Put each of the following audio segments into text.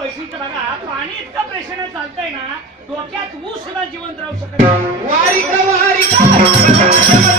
वैशिष्ट्य बघा पाणी इतकं प्रेशरनं चालतंय ना डोक्यात ऊस सुद्धा जिवंत राहू शकत नाही. वारिका वारिका.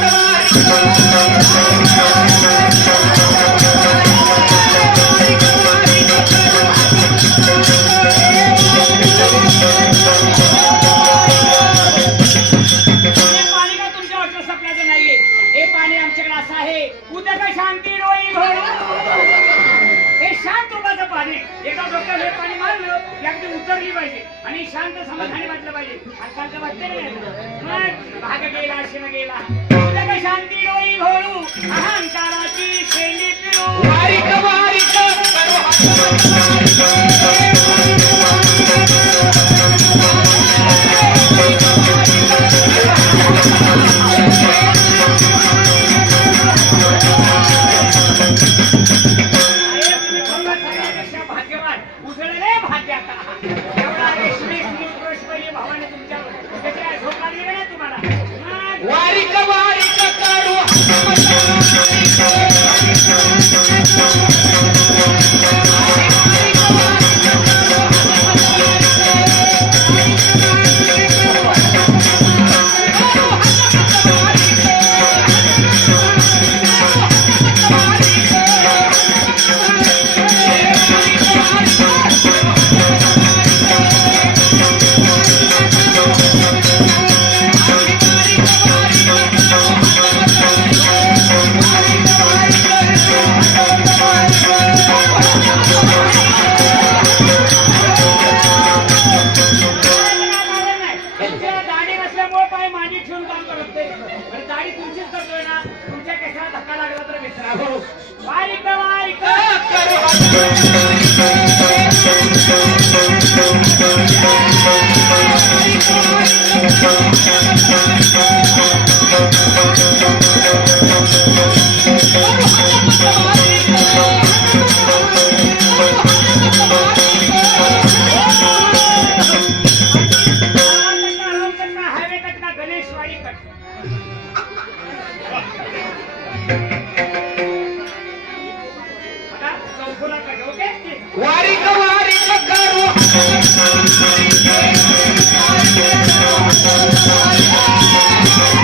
हे पाणी का तुमच्या वॉटर सप्लायचं नाहीये. हे पाणी आमच्याकडे असं आहे. उद्या का शांती डोळी भरू हे शांत रूपाचं पाणी. एका डोक्यात हे पाणी मारलं की अगदी उतरली पाहिजे. आणि शांत समाधानी वाटलं पाहिजे. आजकालचं वाटतं नाही भाग गेला शिव गेला. उद्या शांती डोळी भरू अहंकाराची शैली पिळू. वारिका वारिका उजळले भाग्याचा एवढा रेशमी पुष्पली भावाने तुमच्यावर त्याची काय झोप लागली का नाही तुम्हाला? काढू. पाय काम करत नाही आणि दाढी तुमचीच करतोय ना. तुमच्या कशाला धक्का लागला तर विसरा हो. बारीक बारीक काढू आहे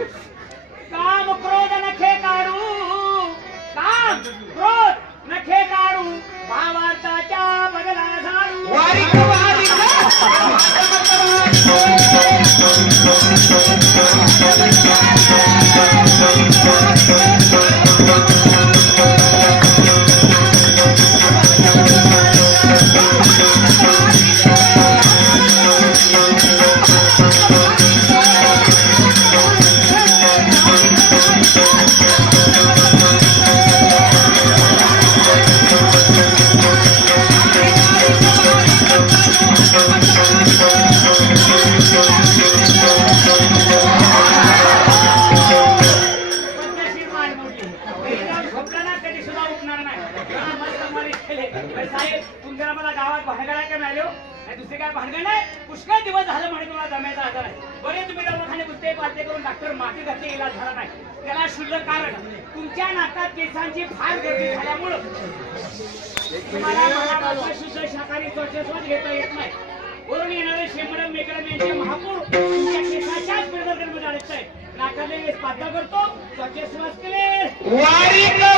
काम क्रोध नखे काढू काम क्रोध नखे काढू भावार्थाच्या बदला झाडू. वारिका वारिका पद्धतशीर साहेब तुमच्या मला गावात भानगडा काय मिळाले? नाही दुसरे काय भानगड नाही? पुष्कळ दिवस झालं म्हणे तुम्हाला जमायचा आजार आहे. बरे तुम्ही दवाखाने गुस्ते पाते करून डॉक्टर माती घातले इलाज झाला नाही. त्याला शुद्ध कारण तुमच्या नाकात केसांची फार गर्दी झाल्यामुळं तुम्हाला मनापासून शुद्ध शाकाहारी स्वच्छस्वच घेता येत नाही. वरून येणारे शेंबडम मेकडम यांचे महापूर तुमच्या केसाच्याच प्रदर्शनमध्ये अडकत आहे नाकाने स्पर्धा करतो स्वच्छ केले. वारिका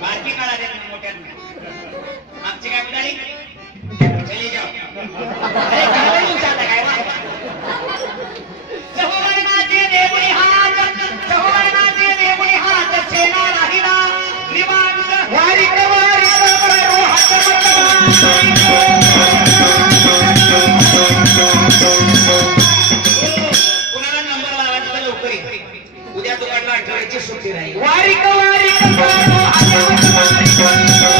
बारकी काढा देत मोठ्या आमची काय मिळाली चली जाऊ काय सुखी राहील वारी